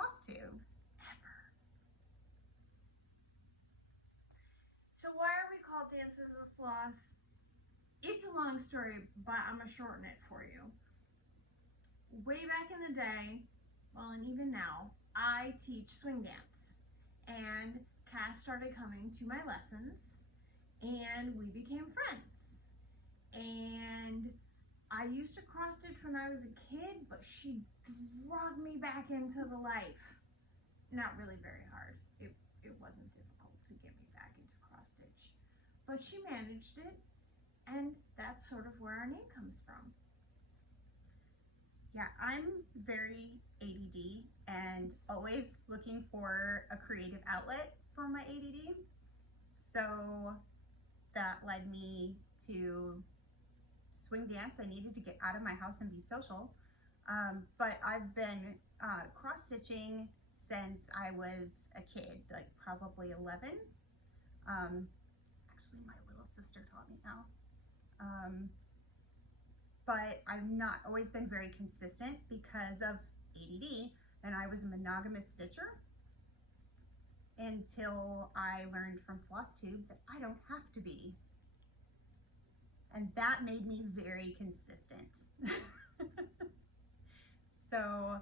Flosstube. Ever. So why are we called Dances with Floss? It's a long story, but I'm gonna shorten it for you. Way back in the day, well, and even now, I teach swing dance, and Cass started coming to my lessons, and we became friends. And I used to cross stitch when I was a kid, but she dragged me back into the life. Not really very hard. It wasn't difficult to get me back into cross stitch, but she managed it, and that's sort of where our name comes from. Yeah, I'm very ADD and always looking for a creative outlet for my ADD. So that led me to swing dance. I needed to get out of my house and be social. But I've been cross stitching since I was a kid, like probably 11. Actually, my little sister taught me how. But I've not always been very consistent because of ADD, and I was a monogamous stitcher until I learned from Flosstube that I don't have to be. And that made me very consistent. So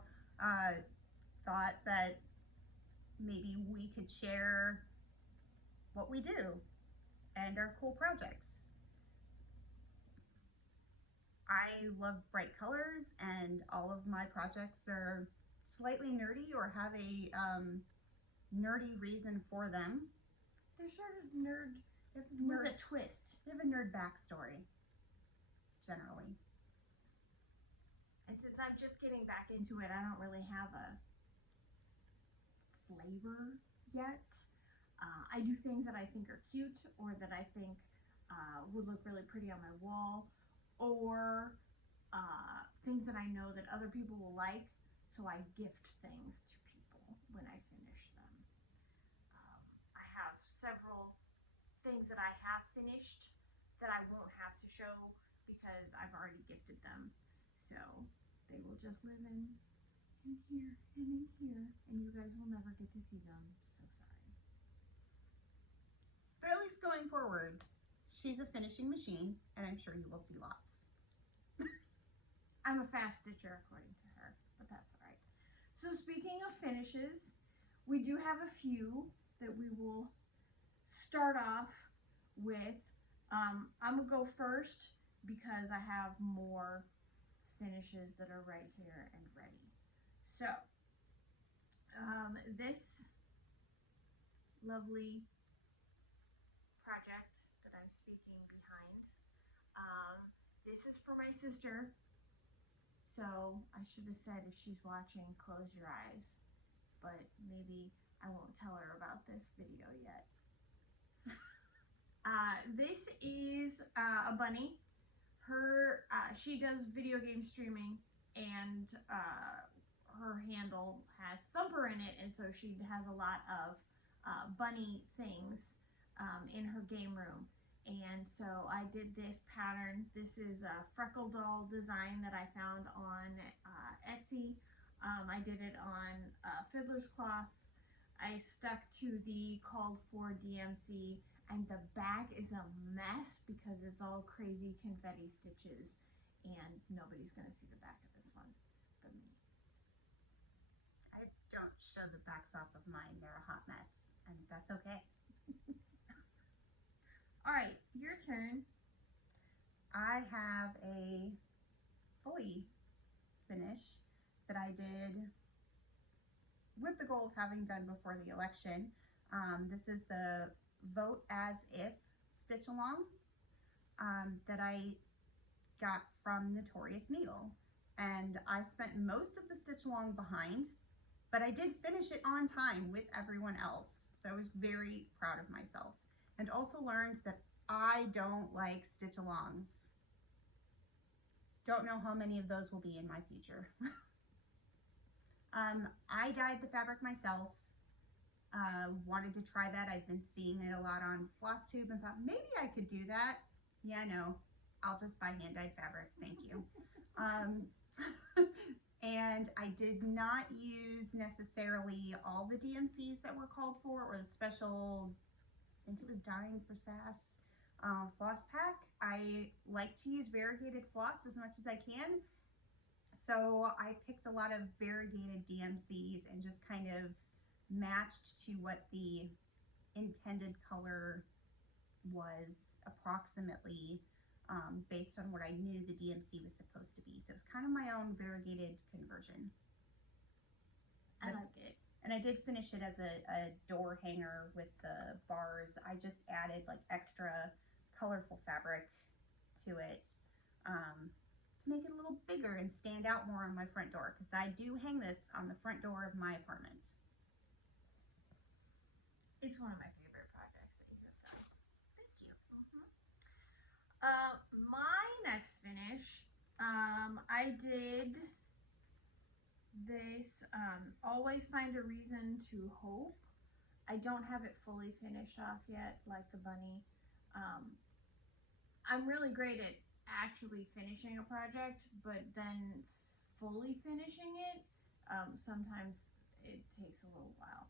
thought that maybe we could share what we do and our cool projects. I love bright colors, and all of my projects are slightly nerdy or have a nerdy reason for them. They're sort of nerd with a twist. They have a nerd backstory, generally. And since I'm just getting back into it, I don't really have a flavor yet. I do things that I think are cute, or that I think would look really pretty on my wall, or things that I know that other people will like, so I gift things to people when I finish them. I have several things that I have finished that I won't have to show because I've already gifted them, so they will just live in here and in here, and you guys will never get to see them. So sorry. But at least going forward, she's a finishing machine, and I'm sure you will see lots. I'm a fast stitcher according to her, but that's all right. So speaking of finishes, we do have a few that we will start off with. I'm gonna go first because I have more finishes that are right here and ready. So this lovely project that I'm speaking behind, this is for my sister. So I should have said, if she's watching, close your eyes, but maybe I won't tell her about this video yet. This is a bunny. She does video game streaming, and her handle has Thumper in it, and so she has a lot of bunny things in her game room. And so I did this pattern. This is a freckle doll design that I found on Etsy. I did it on fiddler's cloth. I stuck to the called for DMC, and the back is a mess because it's all crazy confetti stitches, and nobody's gonna see the back of this one but me. I don't show the backs off of mine. They're a hot mess, and that's okay. All right, your turn. I have a fully finish that I did with the goal of having done before the election. This is the Vote As If stitch along that I got from Notorious Needle. And I spent most of the stitch along behind, but I did finish it on time with everyone else. So I was very proud of myself. And also learned that I don't like stitch alongs. Don't know how many of those will be in my future. I dyed the fabric myself. Wanted to try that. I've been seeing it a lot on Flosstube and thought maybe I could do that. Yeah, no, I'll just buy hand-dyed fabric. Thank you. And I did not use necessarily all the DMCs that were called for, or the special, I think it was Dying for Sass floss pack. I like to use variegated floss as much as I can. So I picked a lot of variegated DMCs and just kind of matched to what the intended color was approximately, based on what I knew the DMC was supposed to be. So it's kind of my own variegated conversion. I like it. And I did finish it as a door hanger with the bars. I just added like extra colorful fabric to it, to make it a little bigger and stand out more on my front door, because I do hang this on the front door of my apartment. It's one of my favorite projects that you have done. Thank you. My next finish, I did this, always find a reason to hope. I don't have it fully finished off yet, like the bunny. I'm really great at actually finishing a project, but then fully finishing it, sometimes it takes a little while.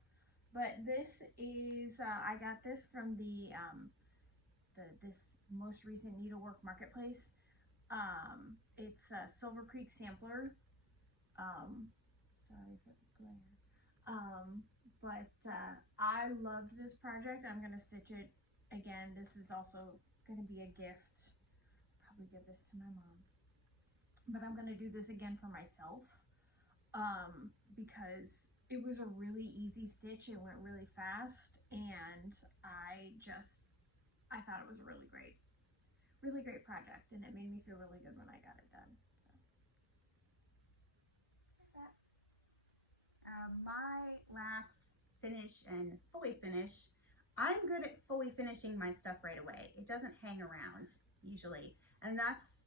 But this is, I got this from this most recent needlework marketplace. It's a Silver Creek sampler. Sorry for the glare. But I loved this project. I'm gonna stitch it again. This is also gonna be a gift. Probably give this to my mom. But I'm gonna do this again for myself, because it was a really easy stitch. It went really fast, and I thought it was a really great project, and it made me feel really good when I got it done. So There's that. My last finish and fully finish, I'm good at fully finishing my stuff right away. It doesn't hang around usually, and that's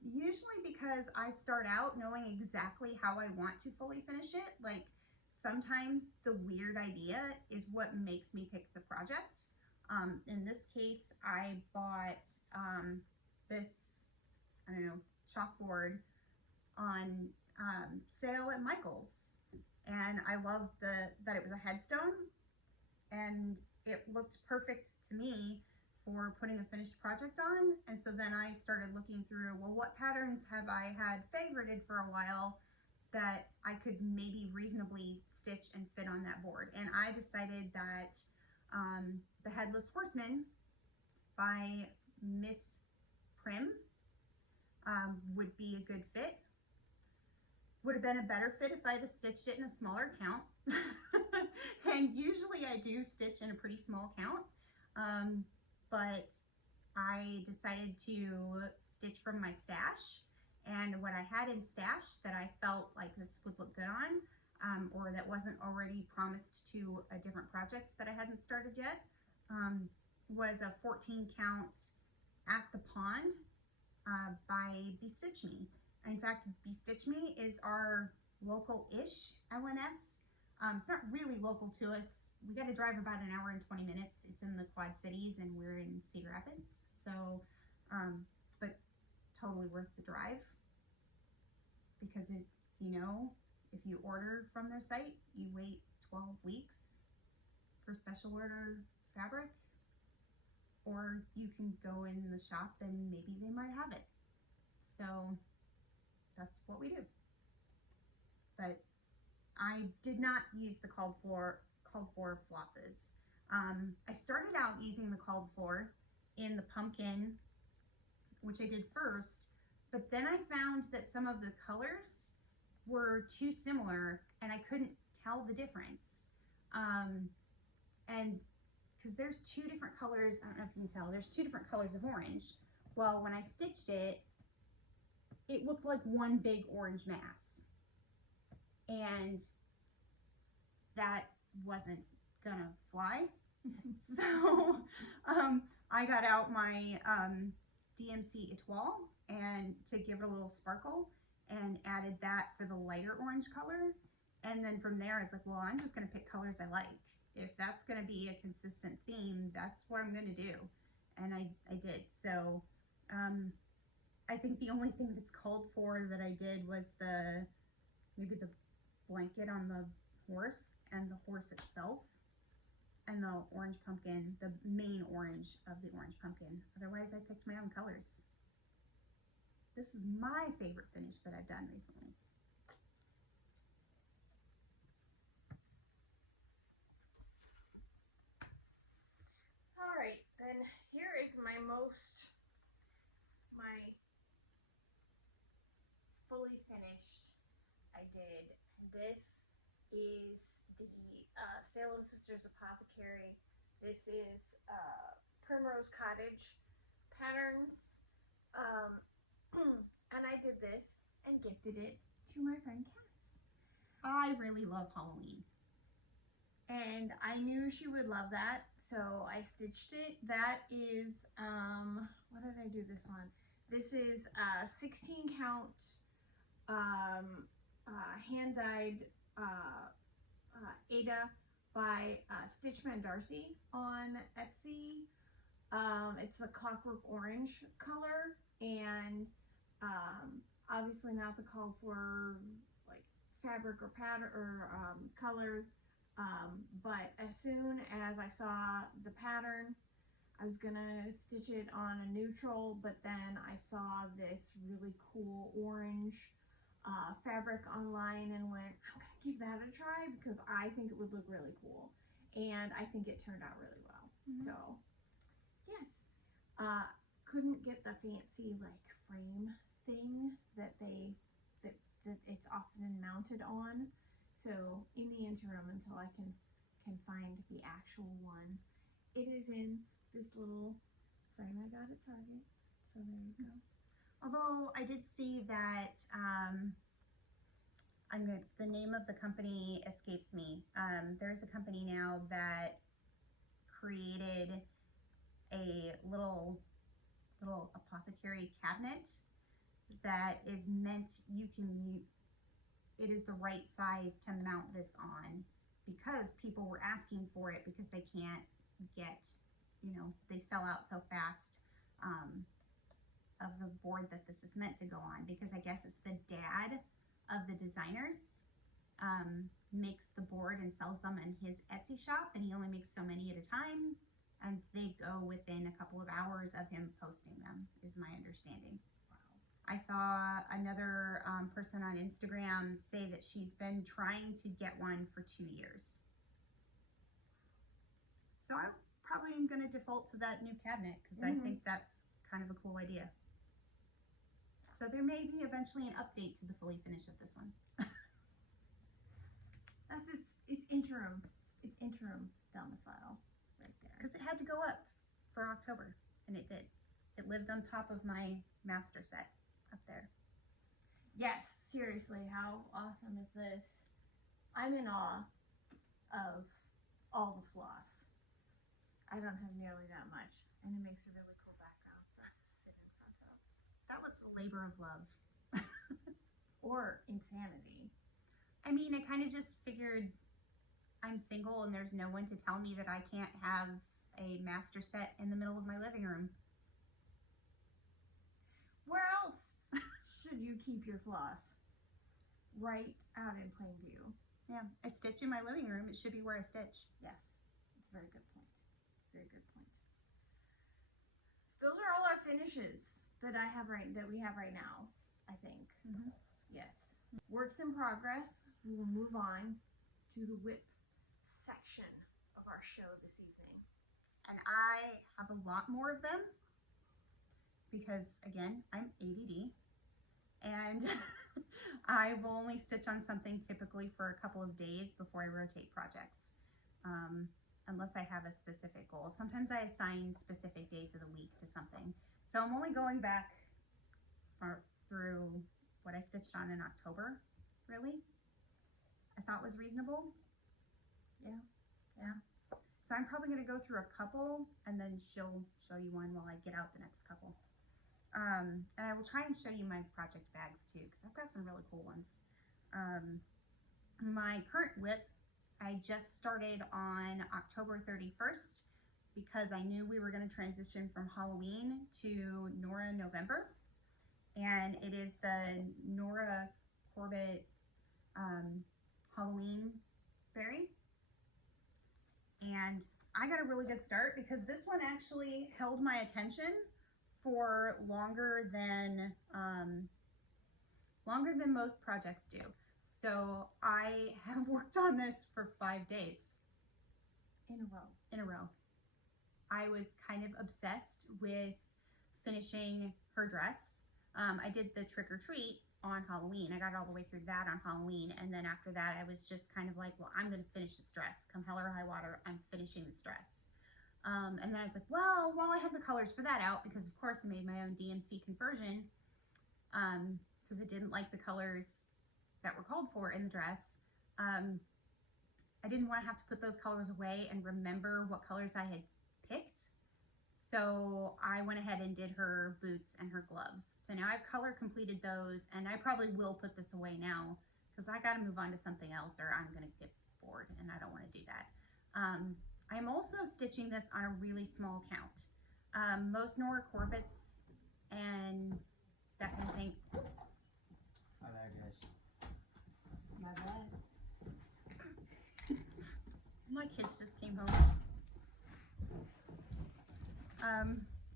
usually because I start out knowing exactly how I want to fully finish it. Like, sometimes the weird idea is what makes me pick the project. In this case, I bought this, I don't know, chalkboard on sale at Michael's, and I loved that it was a headstone, and it looked perfect to me for putting a finished project on. And so then I started looking through, well, what patterns have I had favorited for a while that I could maybe reasonably stitch and fit on that board. And I decided that the Headless Horseman by Miss Prim would be a good fit. Would have been a better fit if I had stitched it in a smaller count. And usually I do stitch in a pretty small count, but I decided to stitch from my stash. And what I had in stash that I felt like this would look good on, or that wasn't already promised to a different project that I hadn't started yet, was a 14 count At the Pond by Bestitch Me. In fact, Bestitch Me is our local-ish LNS. It's not really local to us. We got to drive about an hour and 20 minutes. It's in the Quad Cities, and we're in Cedar Rapids. So, but totally worth the drive, because it, you know, if you order from their site, you wait 12 weeks for special order fabric, or you can go in the shop and maybe they might have it. So that's what we do. But I did not use the called for flosses. I started out using the called for in the pumpkin, which I did first, but then I found that some of the colors were too similar and I couldn't tell the difference. And because there's two different colors, I don't know if you can tell, there's two different colors of orange. Well, when I stitched it, it looked like one big orange mass. And that wasn't gonna fly. So I got out my DMC Etoile and to give it a little sparkle, and added that for the lighter orange color. And then from there I was like, well, I'm just gonna pick colors I like. If that's gonna be a consistent theme, that's what I'm gonna do. And I did. So I think the only thing that's called for that I did was the maybe the blanket on the horse and the horse itself, and the orange pumpkin, the main orange of the orange pumpkin. Otherwise, I picked my own colors. This is my favorite finish that I've done recently. All right, then here is my fully finished. I did. This is the Salem Sisters Apothecary. This is Primrose Cottage patterns. And I did this and gifted it to my friend Cass. I really love Halloween. And I knew she would love that, so I stitched it. That is, what did I do this on? This is 16 count hand-dyed Ada by Stitchman Darcy on Etsy. It's the clockwork orange color, and obviously not the call for like fabric or pattern or color. But as soon as I saw the pattern, I was gonna stitch it on a neutral, but then I saw this really cool orange fabric online and went, I'm gonna give that a try because I think it would look really cool. And I think it turned out really well. Mm-hmm. So, yes. Couldn't get the fancy like frame thing that it's often mounted on. So in the interim, until I can find the actual one, it is in this little frame I got at Target. So there you go. Although I did see that, the name of the company escapes me. There's a company now that created a little apothecary cabinet that is meant, it is the right size to mount this on, because people were asking for it because they can't get, they sell out so fast of the board that this is meant to go on, because I guess it's the dad of the designers makes the board and sells them in his Etsy shop, and he only makes so many at a time, and they go within a couple of hours of him posting them, is my understanding. I saw another person on Instagram say that she's been trying to get one for 2 years. So I probably am going to default to that new cabinet, because I think that's kind of a cool idea. So there may be eventually an update to the fully finish of this one. It's interim. It's interim domicile right there. Because it had to go up for October, and it did. It lived on top of my master set up there. Yes, seriously, how awesome is this? I'm in awe of all the floss. I don't have nearly that much, and it makes a really cool background for us to sit in front of. That was a labor of love. Or insanity. I mean, I kind of just figured I'm single and there's no one to tell me that I can't have a master set in the middle of my living room. Where else should you keep your floss? Right out in plain view. Yeah, I stitch in my living room. It should be where I stitch. Yes, it's a very good point. Very good point. So those are all our finishes that we have right now, I think. Yes. Works in progress. We will move on to the whip section of our show this evening. And I have a lot more of them because, again, I'm ADD, and I will only stitch on something typically for a couple of days before I rotate projects, unless I have a specific goal. Sometimes I assign specific days of the week to something. So I'm only going back through what I stitched on in October, really. I thought was reasonable. Yeah. So I'm probably going to go through a couple, and then she'll show you one while I get out the next couple. And I will try and show you my project bags too, because I've got some really cool ones. My current whip, I just started on October 31st because I knew we were going to transition from Halloween to Nora November. And it is the Nora Corbett Halloween fairy. And I got a really good start because this one actually held my attention for longer than most projects do. So I have worked on this for 5 days. In a row. I was kind of obsessed with finishing her dress. I did the trick or treat on Halloween. I got all the way through that on Halloween, and then after that I was just kind of like, well, I'm gonna finish this dress. Come hell or high water, I'm finishing this dress. And then I was like, well, while I have the colors for that out, because of course I made my own DMC conversion, because I didn't like the colors that were called for in the dress. I didn't want to have to put those colors away and remember what colors I had picked. So I went ahead and did her boots and her gloves. So now I've color completed those, and I probably will put this away now because I got to move on to something else or I'm going to get bored, and I don't want to do that. I'm also stitching this on a really small count. Most Nora Corbetts and that kind of thing. My bad, guys. My bad. My kids just came home.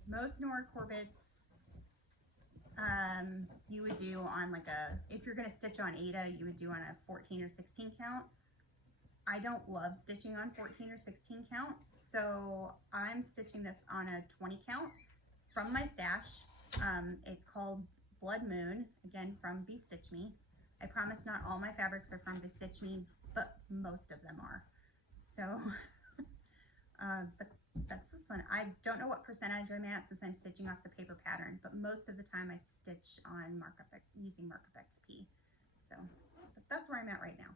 Most Nora Corbetts, you would do on like if you're going to stitch on Ada, you would do on a 14 or 16 count. I don't love stitching on 14 or 16 count, so I'm stitching this on a 20 count from my stash. It's called Blood Moon, again from Bestitch Me. I promise not all my fabrics are from Bestitch Me, but most of them are. So, but that's this one. I don't know what percentage I'm at since I'm stitching off the paper pattern, but most of the time I stitch on using Markup XP. So, but that's where I'm at right now.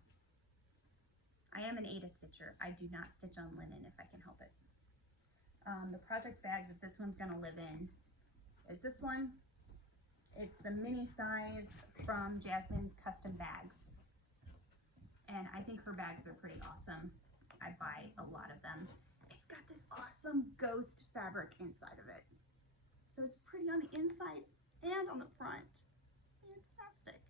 I am an Ada stitcher. I do not stitch on linen if I can help it. The project bag that this one's gonna live in is this one. It's the mini size from Jasmine's Custom Bags. And I think her bags are pretty awesome. I buy a lot of them. It's got this awesome ghost fabric inside of it. So it's pretty on the inside and on the front. It's fantastic.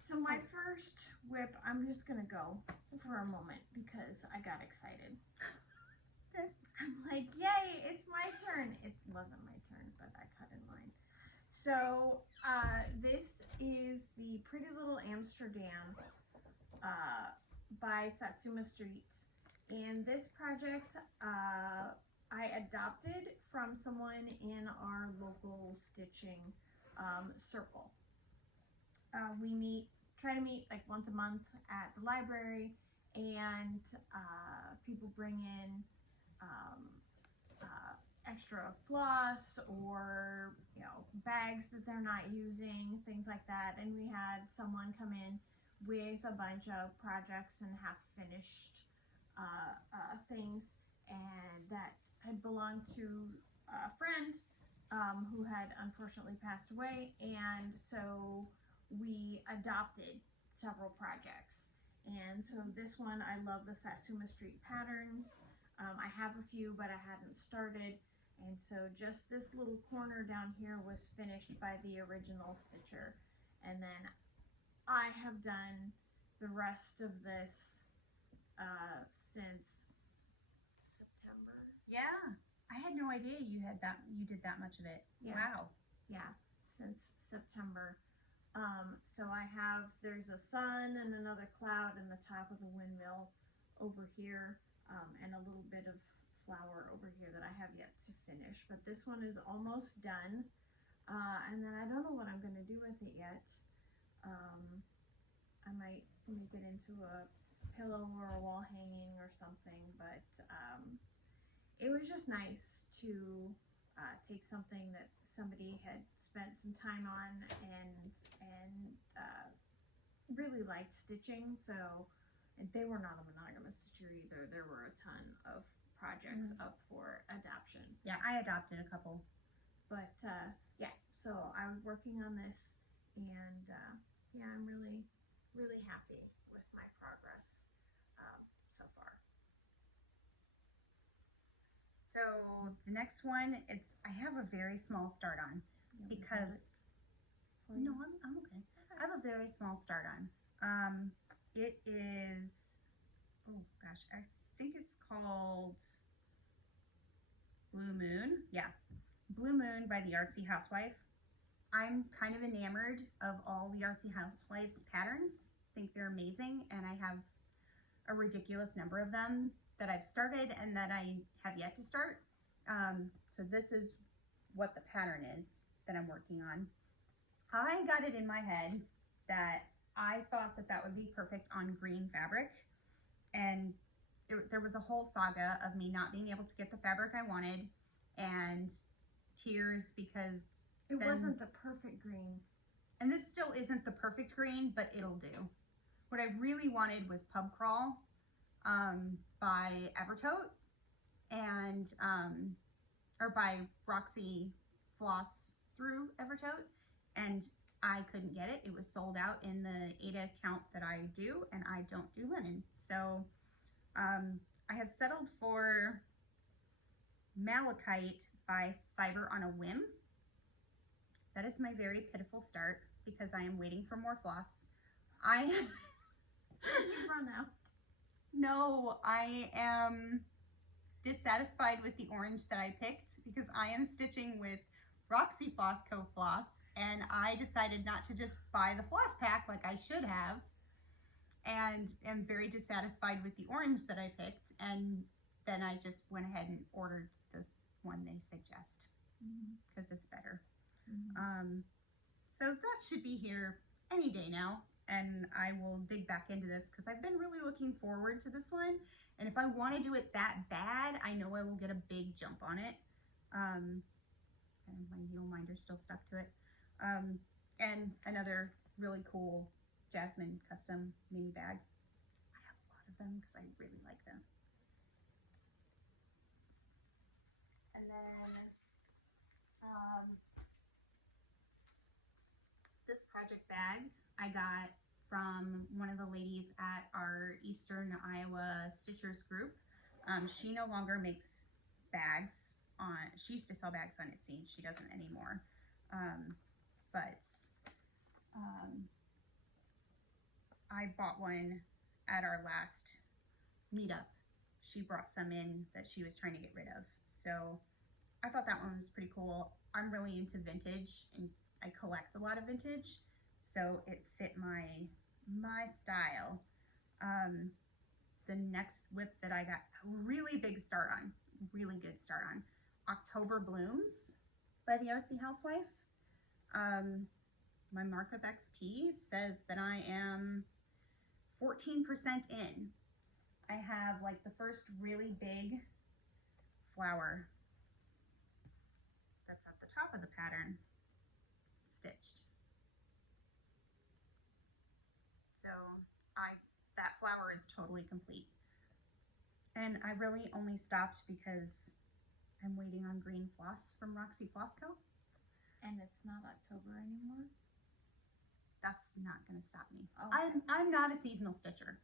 So my first whip, I'm just gonna go for a moment because I got excited. Okay. I'm like, yay, it's my turn. It wasn't my turn, but I cut in line. So this is the Pretty Little Amsterdam by Satsuma Street. And this project I adopted from someone in our local stitching circle. We try to meet like once a month at the library, and people bring in extra floss or bags that they're not using, things like that. And we had someone come in with a bunch of projects and half finished things, and that had belonged to a friend who had unfortunately passed away, and so we adopted several projects. And so this one, I love the Satsuma Street patterns. I have a few, but I hadn't started. And so just this little corner down here was finished by the original stitcher. And then I have done the rest of this since September. Yeah, I had no idea you did that much of it. Yeah. Wow. Yeah, since September. So there's a sun and another cloud in the top of the windmill over here, and a little bit of flower over here that I have yet to finish. But this one is almost done, and then I don't know what I'm going to do with it yet. I might make it into a pillow or a wall hanging or something, but it was just nice to take something that somebody had spent some time on and really liked stitching. So they were not a monogamous stitcher either. There were a ton of projects up for adoption. Yeah, I adopted a couple. But yeah, so I was working on this, and yeah, I'm really, really happy with my progress so far. So the next one, I have a very small start on. because, no, I'm okay. I have a very small start on. It is, oh gosh, I think it's called Blue Moon. Yeah, Blue Moon by the Artsy Housewife. I'm kind of enamored of all the Artsy Housewife's patterns. I think they're amazing, and I have a ridiculous number of them that I've started and that I have yet to start. So this is what the pattern is that I'm working on. I got it in my head that I thought that that would be perfect on green fabric, and there was a whole saga of me not being able to get the fabric I wanted and tears because it wasn't the perfect green. And this still isn't the perfect green, but it'll do. What I really wanted was Pub Crawl by Evertote and or by Roxy Floss through Evertote, and I couldn't get it. It was sold out in the Ada count that I do, and I don't do linen. So I have settled for Malachite by Fiber on a Whim. That is my very pitiful start because I am waiting for more floss. Did you run out? No, I am dissatisfied with the orange that I picked because I am stitching with Roxy Floss Co. Floss, and I decided not to just buy the floss pack like I should have, and am very dissatisfied with the orange that I picked, and then I just went ahead and ordered the one they suggest because it's better. So that should be here any day now, and I will dig back into this because I've been really looking forward to this one, and if I want to do it that bad, I know I will get a big jump on it. And my needle minder's still stuck to it. And another really cool Jasmine custom mini bag. I have a lot of them because I really like them. And then this project bag I got from one of the ladies at our Eastern Iowa Stitchers group. She no longer makes bags on, she used to sell bags on Etsy. She doesn't anymore. I bought one at our last meetup. She brought some in that she was trying to get rid of. So I thought that one was pretty cool. I'm really into vintage and I collect a lot of vintage, so it fit my style. The next whip that I got a really big start on, really good start on, October Blooms by the Artsy Housewife. My markup XP says that I am 14% in. I have like the first really big flower that's at the top of the pattern stitched. So that flower is totally complete. And I really only stopped because I'm waiting on green floss from Roxy Floss Co. And it's not October anymore? That's not going to stop me. Okay. I'm not a seasonal stitcher.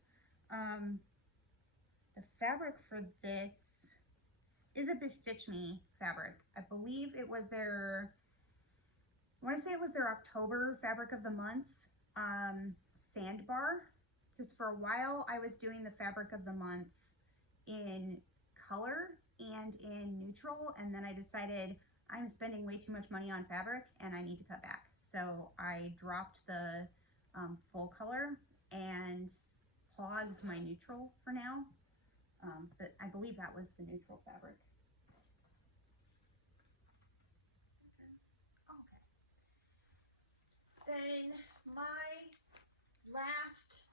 The fabric for this is a Bestitch Me fabric. I believe it was their, I want to say it was their October fabric of the month, Sandbar. Because for a while I was doing the fabric of the month in color and in neutral, and then I decided I'm spending way too much money on fabric and I need to cut back. So I dropped the full color and paused my neutral for now. But I believe that was the neutral fabric. Okay. Then my last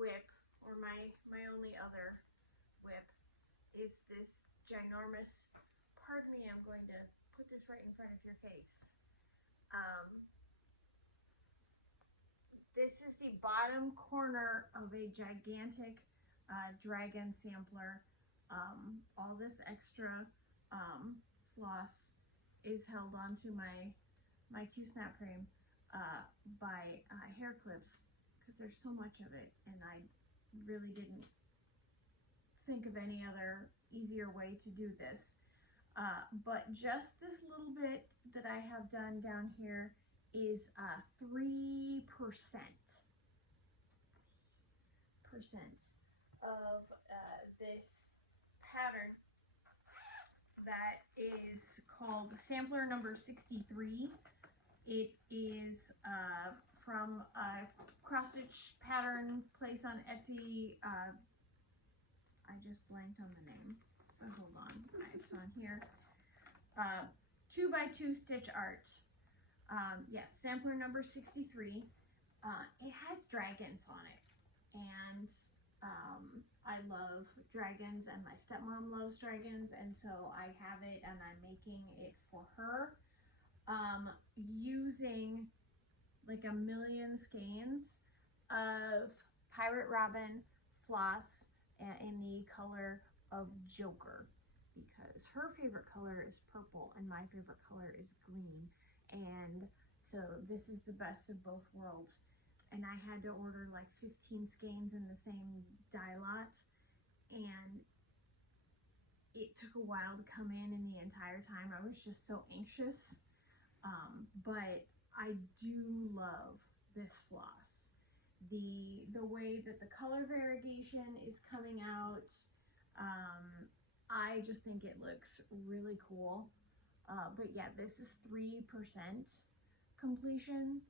whip, or my only other whip, is this ginormous, pardon me, I'm going to put this right in front of your face. This is the bottom corner of a gigantic dragon sampler. All this extra floss is held onto my Q-snap frame by hair clips because there's so much of it, and I really didn't think of any other easier way to do this. But just this little bit that I have done down here is 3% of this pattern that is called sampler number 63. It is from a cross stitch pattern place on Etsy. I just blanked on the name. Oh, hold on, it's on here. 2x2 stitch art. Yes, sampler number 63. It has dragons on it, and I love dragons, and my stepmom loves dragons, and so I have it, and I'm making it for her, using like a million skeins of Pirate Robin floss in the color of Joker, because her favorite color is purple and my favorite color is green, and so this is the best of both worlds. And I had to order like 15 skeins in the same dye lot, and it took a while to come in, and the entire time I was just so anxious. But I do love this floss. The way that the color variegation is coming out, I just think it looks really cool. But yeah, this is 3% completion.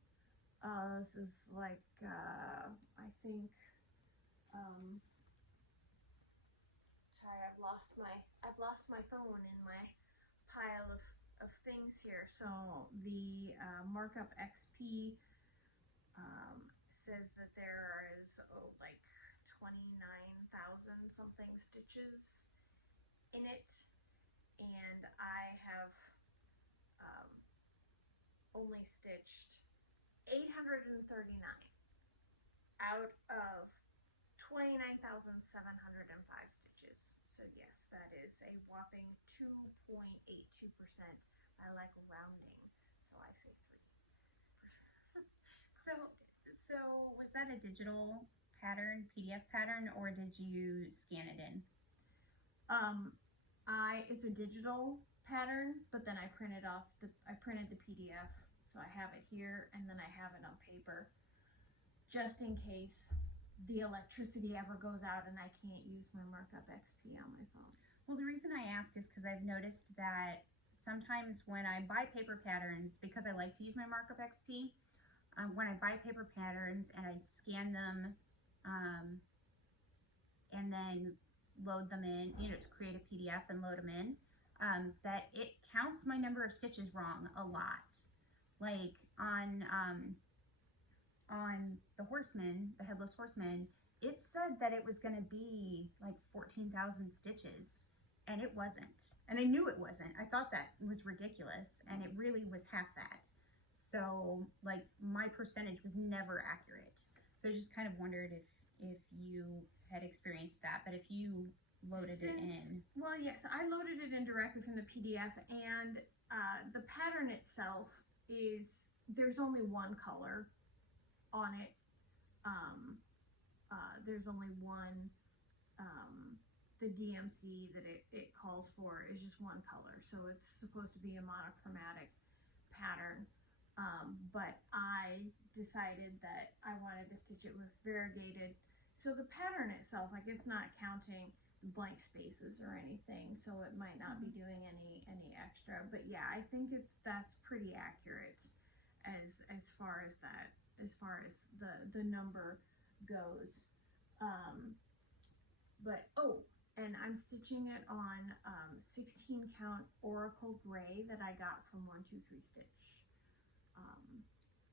This is like, I think, sorry, I've lost my phone in my pile of things here. So the markup XP says that there is like 29,000 something stitches in it, and I have only stitched 839 out of 29,705 stitches. So yes, that is a whopping 2.82%. I like rounding, so I say 3%. So was that a digital pattern, PDF pattern, or did you scan it in? It's a digital pattern, but then I printed the PDF, so I have it here, and then I have it on paper, just in case the electricity ever goes out and I can't use my markup XP on my phone. Well, the reason I ask is because I've noticed that sometimes when I buy paper patterns, because I like to use my markup XP, when I buy paper patterns and I scan them and then load them in, to create a PDF and load them in, that it counts my number of stitches wrong a lot. Like on the Horseman, the Headless Horseman, it said that it was going to be like 14,000 stitches, and it wasn't. And I knew it wasn't. I thought that was ridiculous, and it really was half that. So like my percentage was never accurate. So I just kind of wondered if you had experienced that, but if you loaded it in. Well, yes, I loaded it in directly from the PDF, and the pattern itself is, there's only one color on it. There's only one, the DMC that it calls for is just one color, so it's supposed to be a monochromatic pattern. But I decided that I wanted to stitch it with variegated, so the pattern itself, like, it's not counting blank spaces or anything, so it might not be doing any extra. But yeah, I think that's pretty accurate as far as that, as far as the number goes. But and I'm stitching it on 16 count Oracle Gray that I got from 123 Stitch.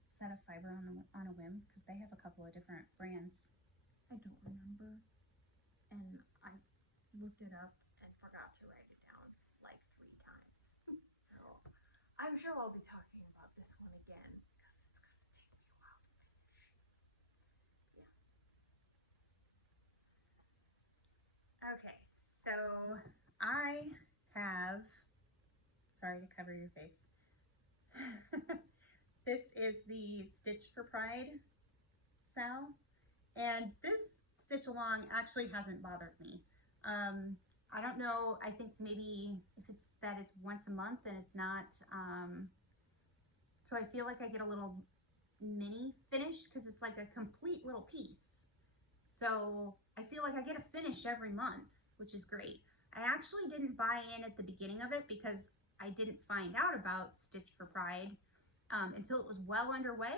Is that a fiber on a whim? Because they have a couple of different brands. I don't remember, and I looked it up and forgot to write it down like 3 times. So I'm sure I'll be talking about this one again, because it's going to take me a while to finish. Yeah. Okay, so I have, sorry to cover your face. This is the Stitch for Pride sal, and this stitch along actually hasn't bothered me. I don't know, I think maybe if it's that it's once a month and it's not, so I feel like I get a little mini finish because it's like a complete little piece. So I feel like I get a finish every month, which is great. I actually didn't buy in at the beginning of it because I didn't find out about Stitch for Pride until it was well underway.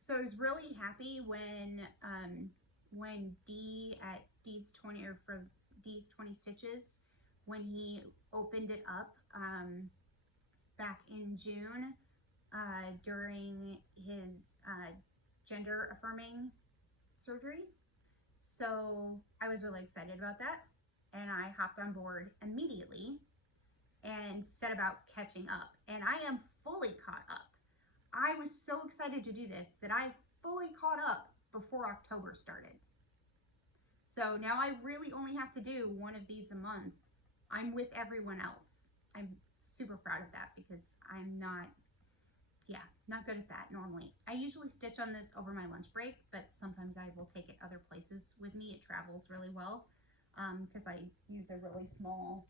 So I was really happy when D at D's 20 or for D's 20 Stitches, when he opened it up back in June during his gender affirming surgery. So I was really excited about that, and I hopped on board immediately and set about catching up, and I am fully caught up. I was so excited to do this that I fully caught up before October started. So now I really only have to do one of these a month. I'm with everyone else. I'm super proud of that because I'm not good at that normally. I usually stitch on this over my lunch break, but sometimes I will take it other places with me. It travels really well because I use a really small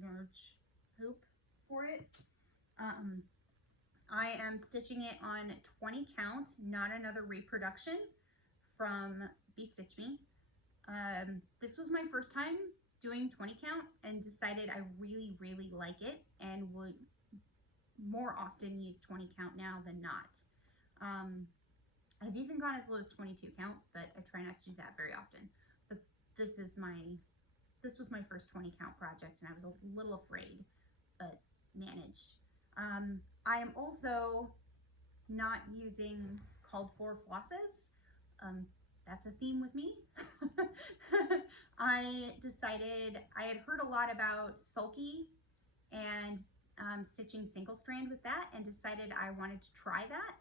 merge hoop for it. I am stitching it on 20 count, not another reproduction from Be Stitch Me. This was my first time doing 20 count and decided I really, really like it and would more often use 20 count now than not. I've even gone as low as 22 count, but I try not to do that very often. But this was my first 20 count project and I was a little afraid, but managed. I am also not using called for flosses. That's a theme with me. I decided, I had heard a lot about sulky and stitching single strand with that and decided I wanted to try that.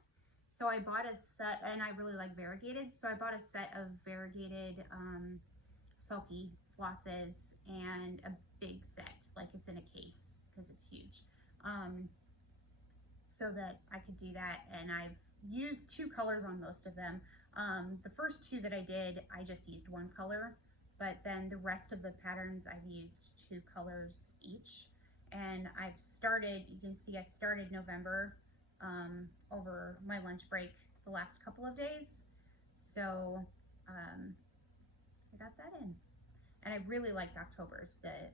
So I bought a set, and I really like variegated, so I bought a set of variegated sulky flosses and a big set, like it's in a case because it's huge, so that I could do that. And I've used two colors on most of them. The first two that I did, I just used one color, but then the rest of the patterns I've used two colors each. And I've started, you can see I started November over my lunch break the last couple of days. So I got that in. And I really liked October's, the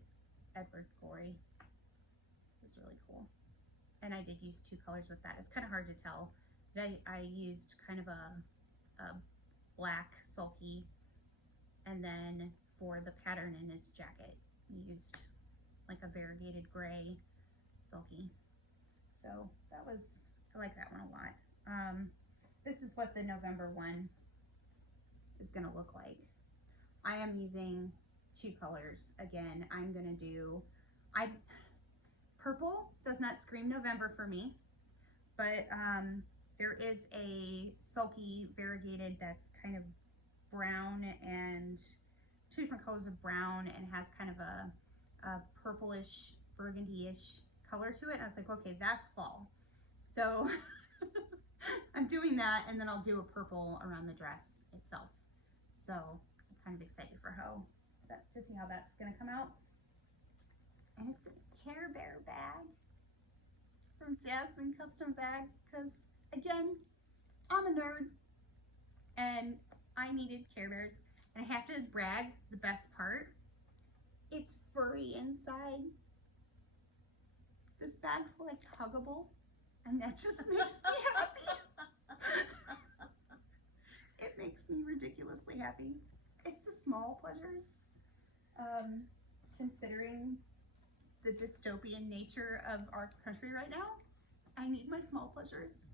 Edward Glory. It was really cool. And I did use two colors with that. It's kind of hard to tell. I used kind of a black sulky, and then for the pattern in his jacket, used like a variegated gray sulky. So that was, I like that one a lot. This is what the November one is gonna look like. I am using two colors. Again, I'm gonna do, purple does not scream November for me, but there is a sulky variegated that's kind of brown and two different colors of brown and has kind of a purplish, burgundy-ish color to it. And I was like, okay, that's fall. So I'm doing that, and then I'll do a purple around the dress itself. So I'm kind of excited for to see how that's gonna come out. And it's a Care Bear bag from Jasmine Custom Bag, because again, I'm a nerd and I needed Care Bears. And I have to brag, the best part, it's furry inside. This bag's like huggable, and that just makes me happy. It makes me ridiculously happy. It's the small pleasures, considering the dystopian nature of our country right now. I need my small pleasures.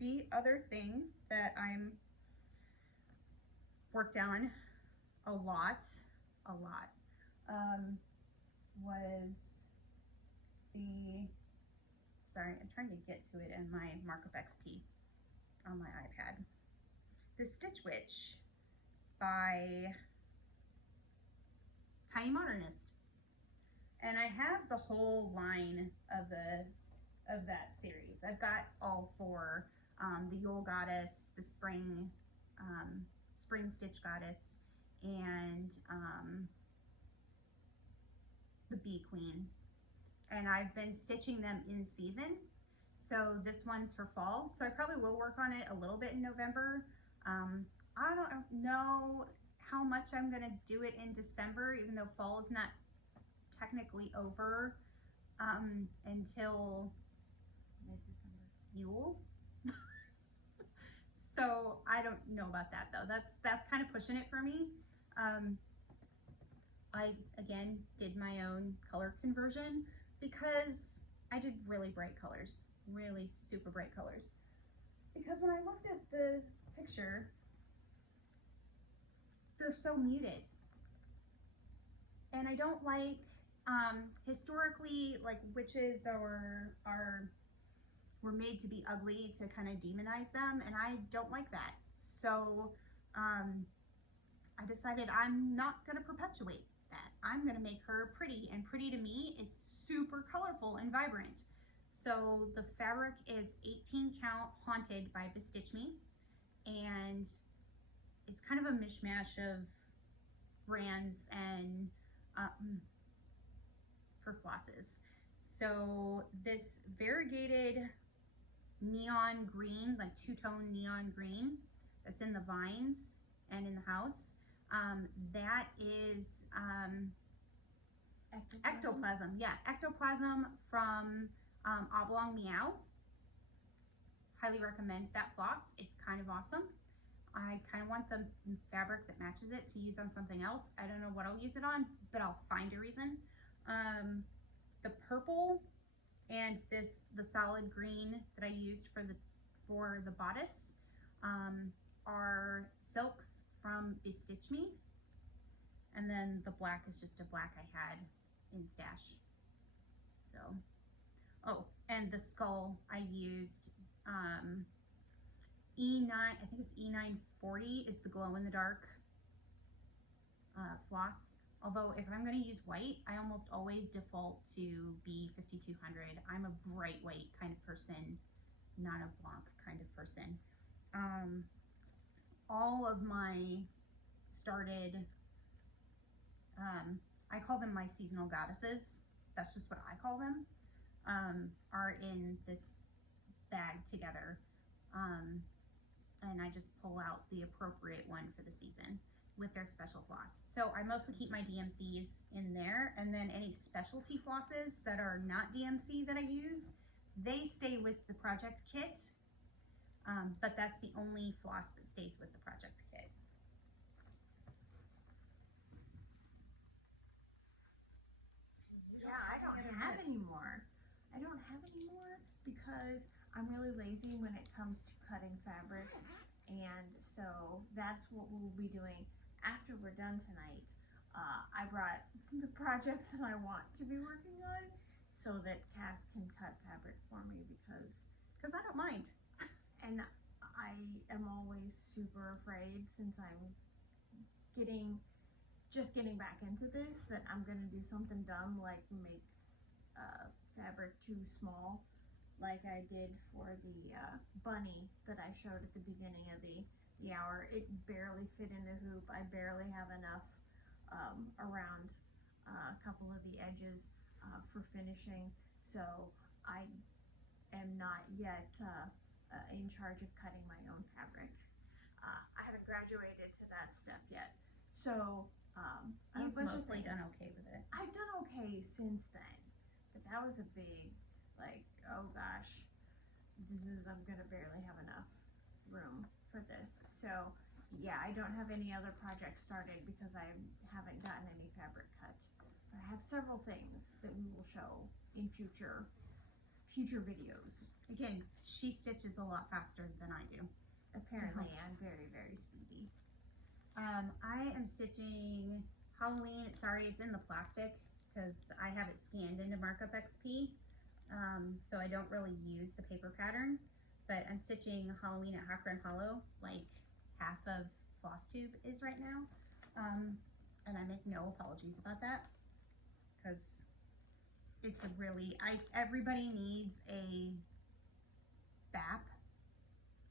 The other thing that I'm worked on a lot, was sorry, I'm trying to get to it in my Markup XP on my iPad. The Stitch Witch by Tiny Modernist. And I have the whole line of that series. I've got all four, the Yule Goddess, the Spring Stitch Goddess, and the Bee Queen. And I've been stitching them in season. So this one's for fall. So I probably will work on it a little bit in November. I don't know how much I'm gonna do it in December, even though fall is not technically over until mid-December, Yule. So I don't know about that though. That's kind of pushing it for me. I again did my own color conversion because I did really bright colors, really super bright colors. Because when I looked at the picture, they're so muted. And I don't like, historically, like witches were made to be ugly to kind of demonize them, and I don't like that. So I decided I'm not gonna perpetuate that. I'm gonna make her pretty, and pretty to me is super colorful and vibrant. So the fabric is 18 count Haunted by Bestitch Me, and it's kind of a mishmash of brands and for flosses. So this variegated neon green, like two-tone neon green that's in the vines and in the house, that is ectoplasm. Yeah, ectoplasm from Oblong Meow. Highly recommend that floss. It's kind of awesome. I kind of want the fabric that matches it to use on something else. I don't know what I'll use it on, but I'll find a reason. The purple and the solid green that I used for the bodice are silks from Bestitch Me, and then the black is just a black I had in stash. So, oh, and the skull I used E9, I think it's E940 is the glow in the dark floss. Although if I'm going to use white, I almost always default to B5200. I'm a bright white kind of person, not a blanc kind of person. All of my started, I call them my seasonal goddesses. That's just what I call them, are in this bag together. And I just pull out the appropriate one for the season with their special floss. So I mostly keep my DMCs in there, and then any specialty flosses that are not DMC that I use, they stay with the project kit, but that's the only floss that stays with the project kit. Yeah, I don't have any more. I don't have any more because I'm really lazy when it comes to cutting fabric, and so that's what we'll be doing after we're done tonight. I brought the projects that I want to be working on so that Cass can cut fabric for me because I don't mind. And I am always super afraid, since I'm just getting back into this, that I'm gonna do something dumb like make fabric too small, like I did for the bunny that I showed at the beginning of the hour. It barely fit in the hoop. I barely have enough around a couple of the edges for finishing, so I am not yet in charge of cutting my own fabric. I haven't graduated to that step yet, so You've mostly done okay with it. I've done okay since then, but that was a big, like, oh gosh, I'm gonna barely have enough room for this. So yeah, I don't have any other projects started because I haven't gotten any fabric cut. But I have several things that we will show in future videos. Again, she stitches a lot faster than I do. Apparently, I'm very, very speedy. I am stitching Halloween. Sorry, it's in the plastic because I have it scanned into Markup XP. So I don't really use the paper pattern, but I'm stitching Halloween at Hawk Run Hollow, like half of Flosstube is right now. And I make no apologies about that because it's a really, everybody needs a BAP,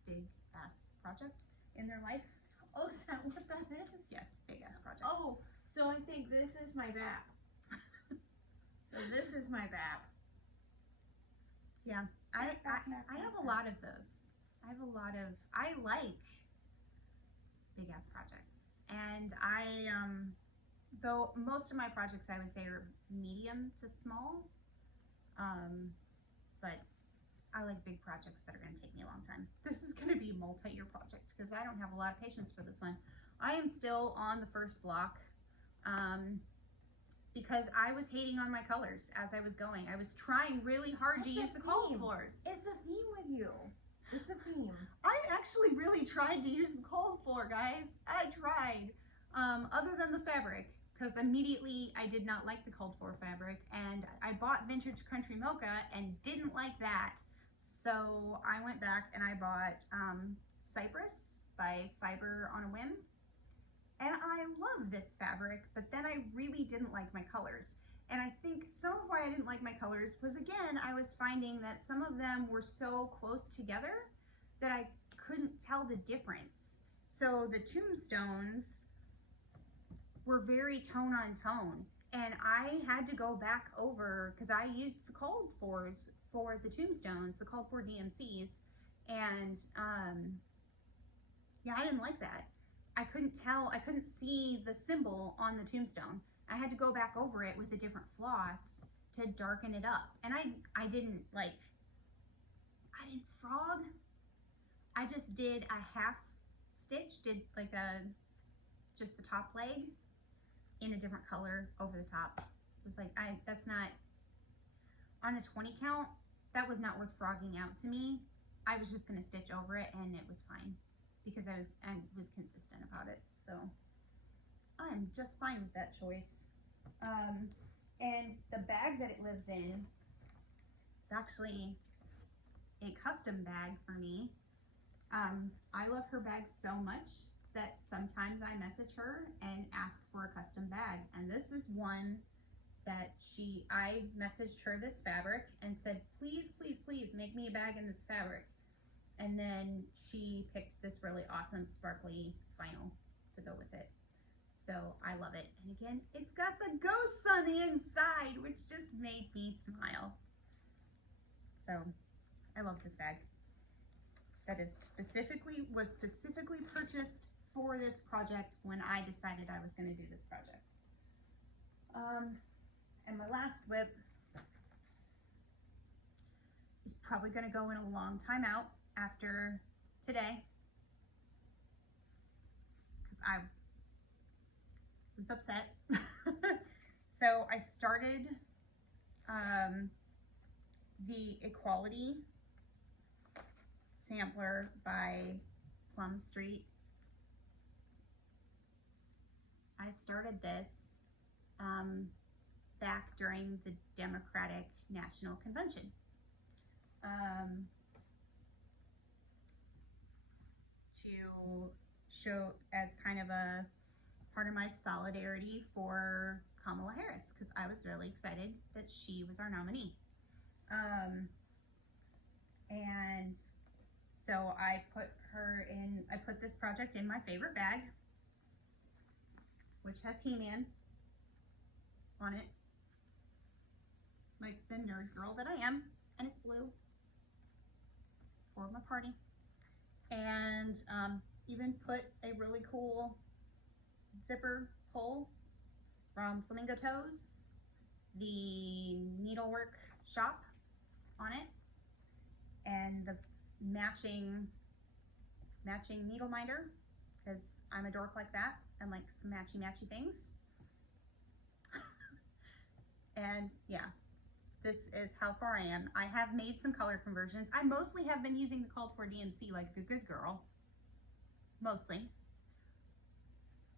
big ass project in their life. Oh, is that what that is? Yes, big ass project. Oh, so I think this is my BAP. So this is my BAP. Yeah, I have a lot of those. I like big ass projects, and though most of my projects I would say are medium to small, but I like big projects that are going to take me a long time. This is going to be a multi-year project because I don't have a lot of patience for this one. I am still on the first block because I was hating on my colors as I was going. I was trying really hard to use the cold floors. It's a theme with you. It's a theme. I actually really tried to use the cold floor, guys. I tried. Other than the fabric, because immediately I did not like the cold floor fabric, and I bought Vintage Country Mocha and didn't like that. So I went back and I bought Cypress by Fiber on a Whim. And I love this fabric, but then I really didn't like my colors. And I think some of why I didn't like my colors was, again, I was finding that some of them were so close together that I couldn't tell the difference. So the tombstones were very tone on tone. And I had to go back over, because I used the cold floors for the tombstones, the cold floor DMCs. And yeah, I didn't like that. I couldn't tell, I couldn't see the symbol on the tombstone. I had to go back over it with a different floss to darken it up. And I didn't frog. I just did a half stitch, did like just the top leg in a different color over the top. It was like, that's not, on a 20 count, that was not worth frogging out to me. I was just gonna stitch over it and it was fine because I was consistent about it. So I'm just fine with that choice. And the bag that it lives in is actually a custom bag for me. I love her bag so much that sometimes I message her and ask for a custom bag. And this is one that I messaged her this fabric and said, please, please, please make me a bag in this fabric. And then she picked this really awesome sparkly vinyl to go with it. So I love it. And again, it's got the ghosts on the inside, which just made me smile. So I love this bag. That was specifically purchased for this project when I decided I was going to do this project. And my last whip is probably going to go in a long time out after today because I was upset. So I started the Equality sampler by Plum Street. I started this back during the Democratic National Convention. To show as kind of a part of my solidarity for Kamala Harris, because I was really excited that she was our nominee. And so I put this project in my favorite bag, which has He-Man on it, like the nerd girl that I am, and it's blue for my party. And even put a really cool zipper pull from Flamingo Toes, the needlework shop, on it, and the matching needle minder, because I'm a dork like that and like some matchy things. And yeah, this is how far I am. I have made some color conversions. I mostly have been using the called for DMC like a good girl. Mostly.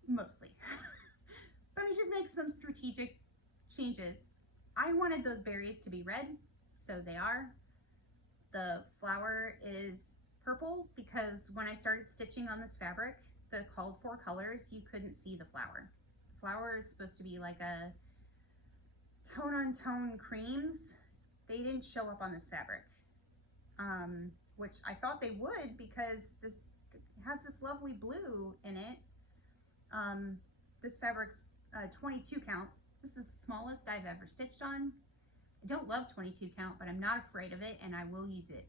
But I did make some strategic changes. I wanted those berries to be red, so they are. The flower is purple because when I started stitching on this fabric, the called for colors, you couldn't see the flower. The flower is supposed to be like a tone on tone creams. They didn't show up on this fabric, which I thought they would because this It has this lovely blue in it. This fabric's 22 count. This is the smallest I've ever stitched on. I don't love 22 count, but I'm not afraid of it, and I will use it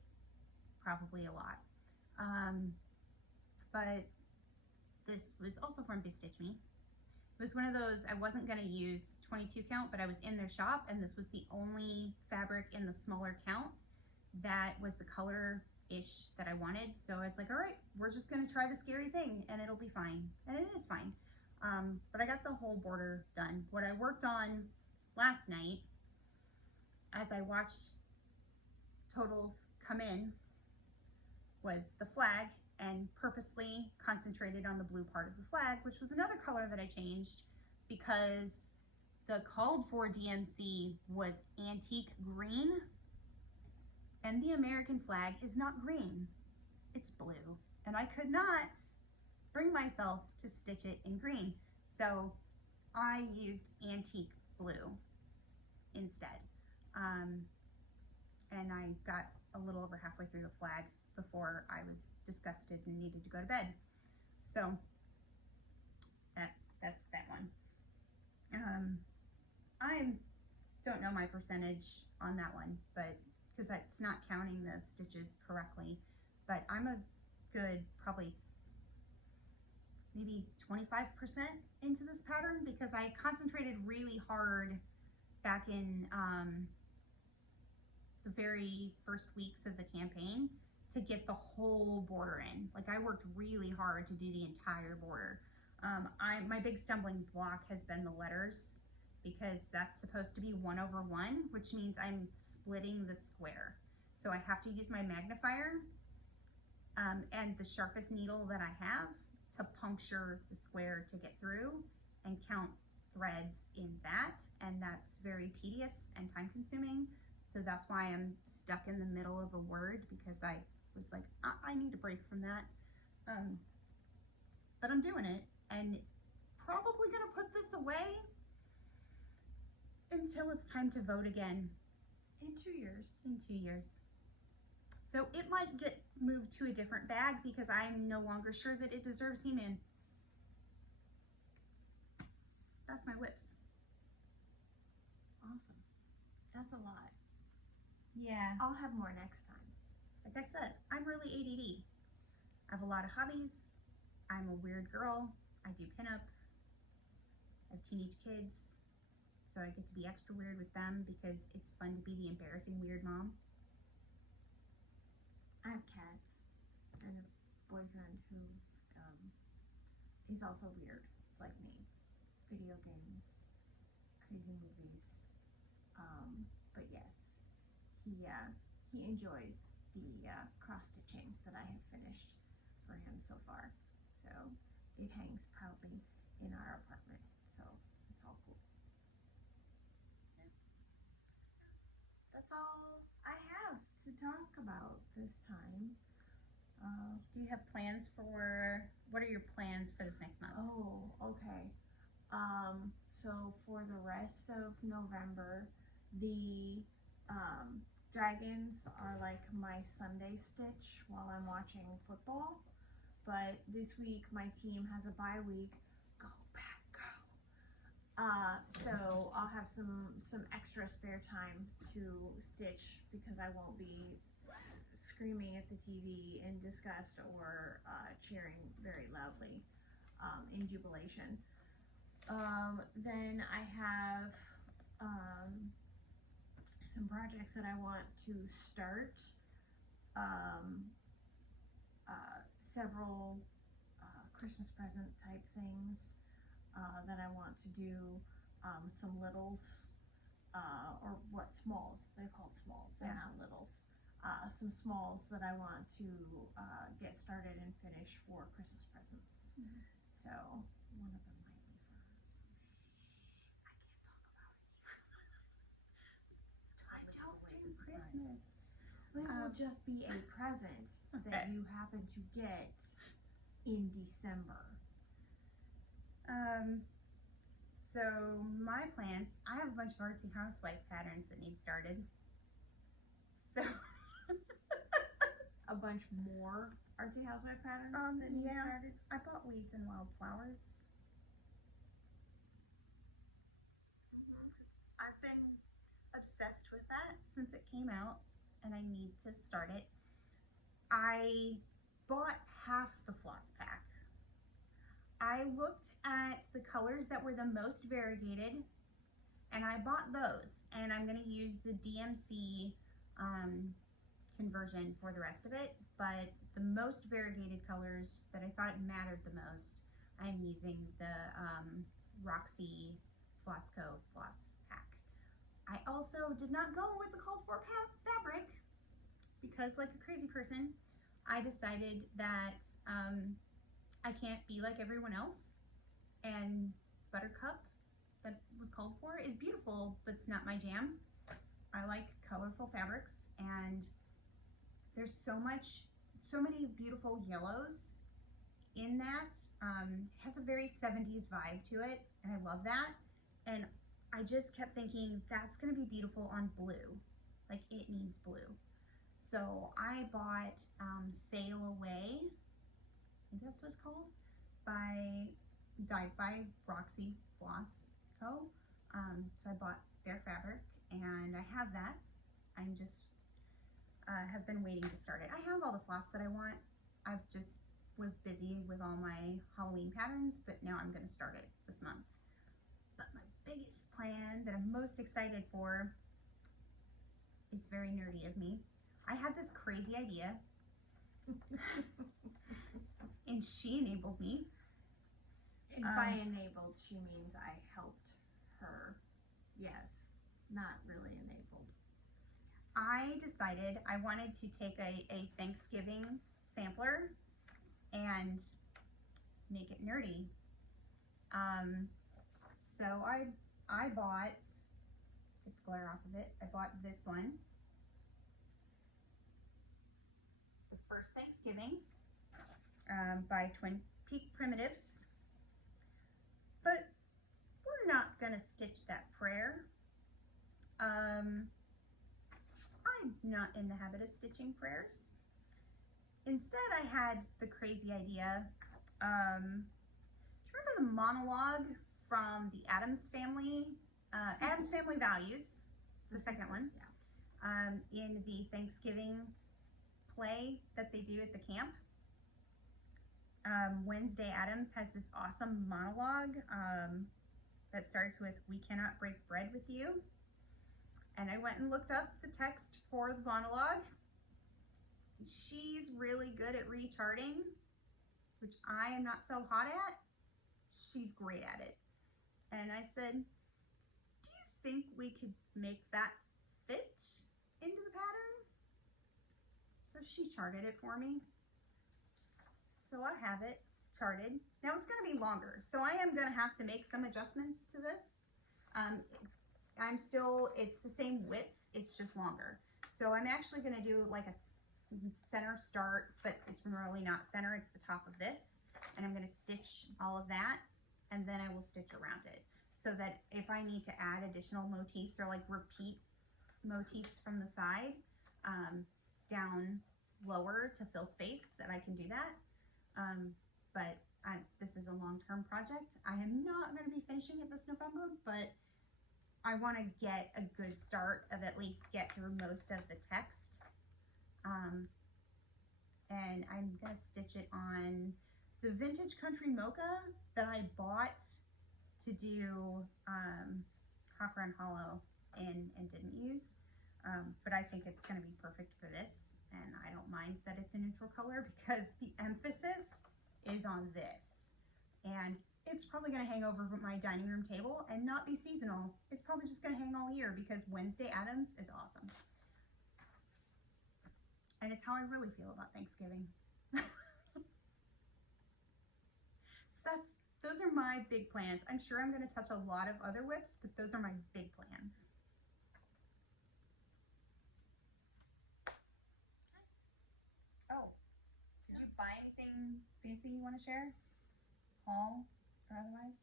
probably a lot. But this was also from Bestitch Me. It was one of those, I wasn't gonna use 22 count, but I was in their shop, and this was the only fabric in the smaller count that was the color-ish that I wanted. So I was like, all right, we're just gonna try the scary thing, and it'll be fine. And it is fine. But I got the whole border done. What I worked on last night, as I watched totals come in, was the flag, and purposely concentrated on the blue part of the flag, which was another color that I changed because the called for DMC was antique green, and the American flag is not green, it's blue. And I could not bring myself to stitch it in green. So I used antique blue instead. And I got a little over halfway through the flag before I was disgusted and needed to go to bed. So that's that one. I don't know my percentage on that one, but because it's not counting the stitches correctly, but I'm a good probably maybe 25% into this pattern because I concentrated really hard back in the very first weeks of the campaign to get the whole border in. Like I worked really hard to do the entire border. My big stumbling block has been the letters because that's supposed to be 1/1, which means I'm splitting the square. So I have to use my magnifier and the sharpest needle that I have to puncture the square to get through and count threads in that. And that's very tedious and time consuming. So that's why I'm stuck in the middle of a word because I was like, I need a break from that. But I'm doing it and probably gonna put this away until it's time to vote again. In 2 years. In 2 years. So it might get moved to a different bag because I'm no longer sure that it deserves He-Man. That's my whips. Awesome. That's a lot. Yeah. I'll have more next time. Like I said, I'm really ADD. I have a lot of hobbies. I'm a weird girl. I do pinup. I have teenage kids. So I get to be extra weird with them because it's fun to be the embarrassing weird mom. I have cats and a boyfriend who is also weird, like me. Video games, crazy movies. But yes, he enjoys the cross-stitching that I have finished for him so far. So it hangs proudly in our apartment. So it's all cool. That's all I have to talk about this time. Do you have plans for, what are your plans for this next month? Oh, okay. So for the rest of November, the dragons are like my Sunday stitch while I'm watching football. But this week my team has a bye week. Go Pack, go! So I'll have some extra spare time to stitch because I won't be screaming at the TV in disgust or cheering very loudly in jubilation. Then I have some projects that I want to start. Several Christmas present type things that I want to do. Some littles, or what, smalls, they're called smalls, they're not littles. Some smalls that I want to get started and finish for Christmas presents. Mm-hmm. So one of them might be for, I don't do Christmas. It will just be a present that you happen to get in December. So my plans, I have a bunch of artsy housewife patterns that need started. So a bunch more artsy housewife patterns that you yeah. started? I bought weeds and wildflowers. I've been obsessed with that since it came out, and I need to start it. I bought half the floss pack. I looked at the colors that were the most variegated, and I bought those, and I'm going to use the DMC conversion for the rest of it, but the most variegated colors that I thought mattered the most, I'm using the Roxy Flosco Floss Pack. I also did not go with the called for fabric because, like a crazy person, I decided that I can't be like everyone else, and Buttercup that was called for is beautiful, but it's not my jam. I like colorful fabrics, and there's so many beautiful yellows in that. It has a very 70s vibe to it, and I love that. And I just kept thinking that's gonna be beautiful on blue. Like, it needs blue. So I bought Sail Away, I think that's what it's called, dyed by Roxy Floss Co. So I bought their fabric, and I have that. I'm just have been waiting to start it. I have all the floss that I want. I've just was busy with all my Halloween patterns, but now I'm gonna start it this month. But my biggest plan that I'm most excited for, it's very nerdy of me. I had this crazy idea and she enabled me. And by enabled, she means I helped her. Yes, not really enabled. I decided I wanted to take a Thanksgiving sampler and make it nerdy. So I bought, get the glare off of it, I bought this one. The First Thanksgiving by Twin Peak Primitives. But we're not gonna stitch that prayer. I'm not in the habit of stitching prayers. Instead, I had the crazy idea. Do you remember the monologue from the Addams Family? Addams Family Values, the second one. Yeah. In the Thanksgiving play that they do at the camp. Wednesday Addams has this awesome monologue that starts with, "We cannot break bread with you." And I went and looked up the text for the monologue. She's really good at recharting, which I am not so hot at. She's great at it. And I said, do you think we could make that fit into the pattern? So she charted it for me. So I have it charted. Now it's gonna be longer, so I am gonna have to make some adjustments to this. It's the same width, it's just longer. So I'm actually gonna do like a center start, but it's really not center, it's the top of this. And I'm gonna stitch all of that, and then I will stitch around it. So that if I need to add additional motifs or like repeat motifs from the side, down lower to fill space, that I can do that. But this is a long-term project. I am not gonna be finishing it this November, but I want to get a good start of at least get through most of the text. And I'm going to stitch it on the Vintage Country Mocha that I bought to do Hawk Run Hollow and didn't use. But I think it's going to be perfect for this. And I don't mind that it's a neutral color because the emphasis is on this. And it's probably going to hang over my dining room table and not be seasonal. It's probably just going to hang all year because Wednesday Addams is awesome. And it's how I really feel about Thanksgiving. So those are my big plans. I'm sure I'm going to touch a lot of other whips, but those are my big plans. Nice. Oh, did you buy anything fancy you want to share? Haul? Or otherwise?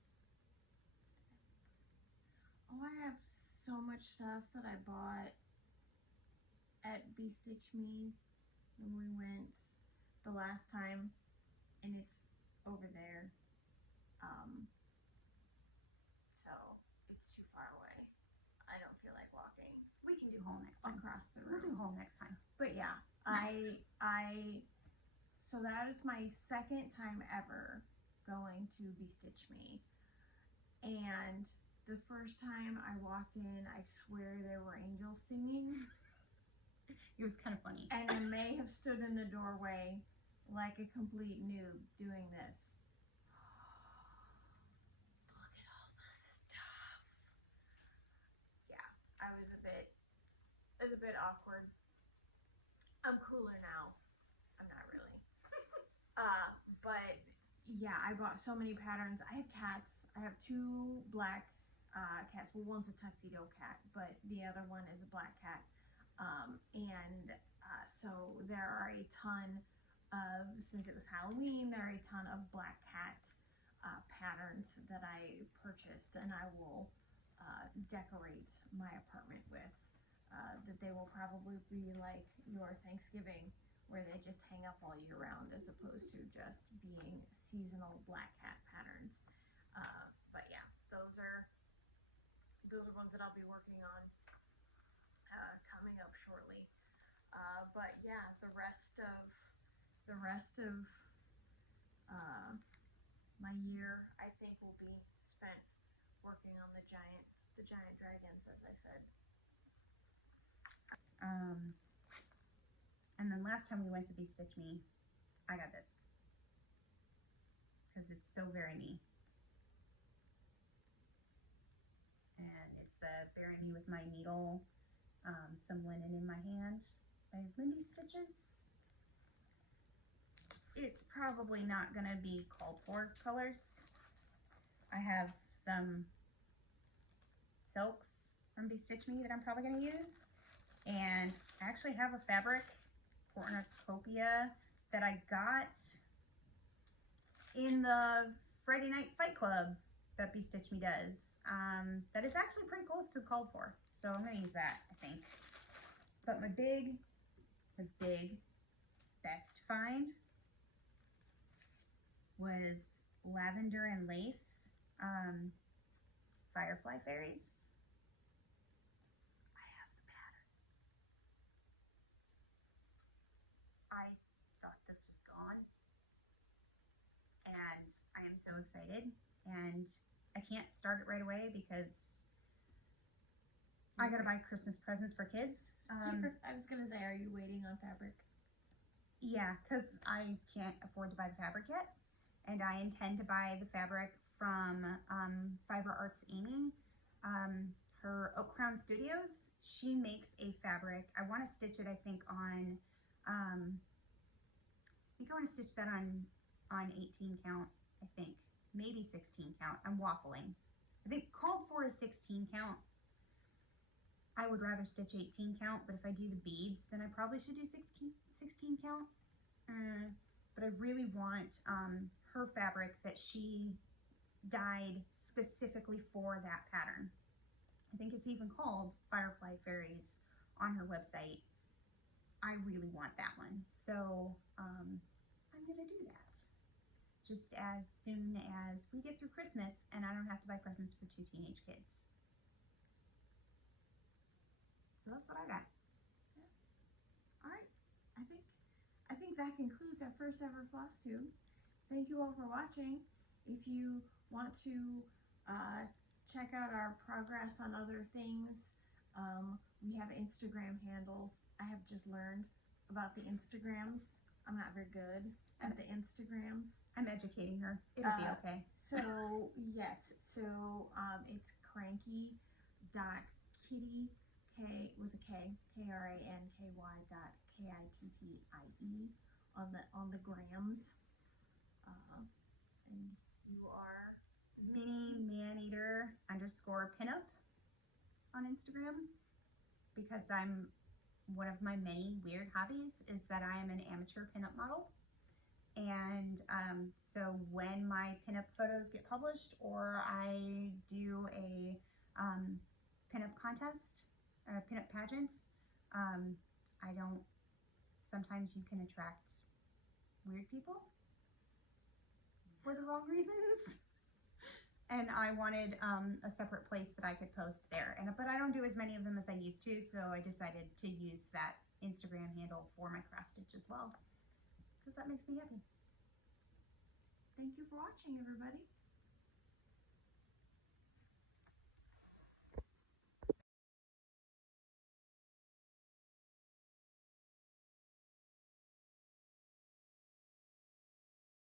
Oh, I have so much stuff that I bought at Be Stitch Me when we went the last time, and it's over there. So it's too far away. I don't feel like walking We can do Hole next time. across the We'll do room. Hole next time. But yeah, so that is my second time ever going to Be Stitch Me. And the first time I walked in, I swear there were angels singing. It was kind of funny. And I may have stood in the doorway like a complete noob doing this. Look at all the stuff. Yeah, it was a bit awkward. I'm cooler now. I'm not really. But yeah, I bought so many patterns. I have cats. I have 2 black cats. Well, one's a tuxedo cat, but the other one is a black cat. So there are a ton of, since it was Halloween, there are a ton of black cat patterns that I purchased, and I will decorate my apartment with. That they will probably be like your Thanksgiving, where they just hang up all year round, as opposed to just being seasonal black cat patterns. But yeah, those are ones that I'll be working on coming up shortly. But yeah, the rest of my year, I think, will be spent working on the giant dragons, as I said. And then last time we went to Be Stitch Me, I got this because it's so very me. And it's the Bury Me with My Needle, Some Linen in My Hand by Lindy Stitches. It's probably not gonna be called for colors. I have some silks from Be Stitch Me that I'm probably gonna use. And I actually have a fabric cornucopia that I got in the Friday Night Fight Club that Be Stitch Me does. That is actually pretty close to called for, so I'm gonna use that, I think. But my big best find was Lavender and Lace Firefly Fairies. I have the pattern. I thought this was gone, and I am so excited, and I can't start it right away because I gotta buy Christmas presents for kids. I was gonna say, are you waiting on fabric? Yeah, because I can't afford to buy the fabric yet, and I intend to buy the fabric from Fiber Arts Amy, her Oak Crown Studios. She makes a fabric. I want to stitch it, I think, on I think I want to stitch that on 18 count, I think. Maybe 16 count. I'm waffling. I think called for is 16 count. I would rather stitch 18 count, but if I do the beads, then I probably should do 16 count. But I really want her fabric that she dyed specifically for that pattern. I think it's even called Firefly Fairies on her website. I really want that one. So I'm gonna do that just as soon as we get through Christmas and I don't have to buy presents for 2 teenage kids. So that's what I got. Yeah. All right. I think that concludes our first ever Flosstube. Thank you all for watching. If you want to check out our progress on other things, we have Instagram handles. I have just learned about the Instagrams. I'm not very good at the Instagrams. I'm educating her. It'll be okay. So yes, it's cranky.kitty, K with a K, KRANKY.KITTIE on the grams. And you are Mini Maneater _ pinup on Instagram, because one of my many weird hobbies is that I am an amateur pinup model. And so when my pinup photos get published, or I do a pinup contest or a pinup pageant, I don't sometimes you can attract weird people for the wrong reasons. And I wanted a separate place that I could post there. But I don't do as many of them as I used to, so I decided to use that Instagram handle for my cross stitch as well, because that makes me happy. Thank you for watching, everybody.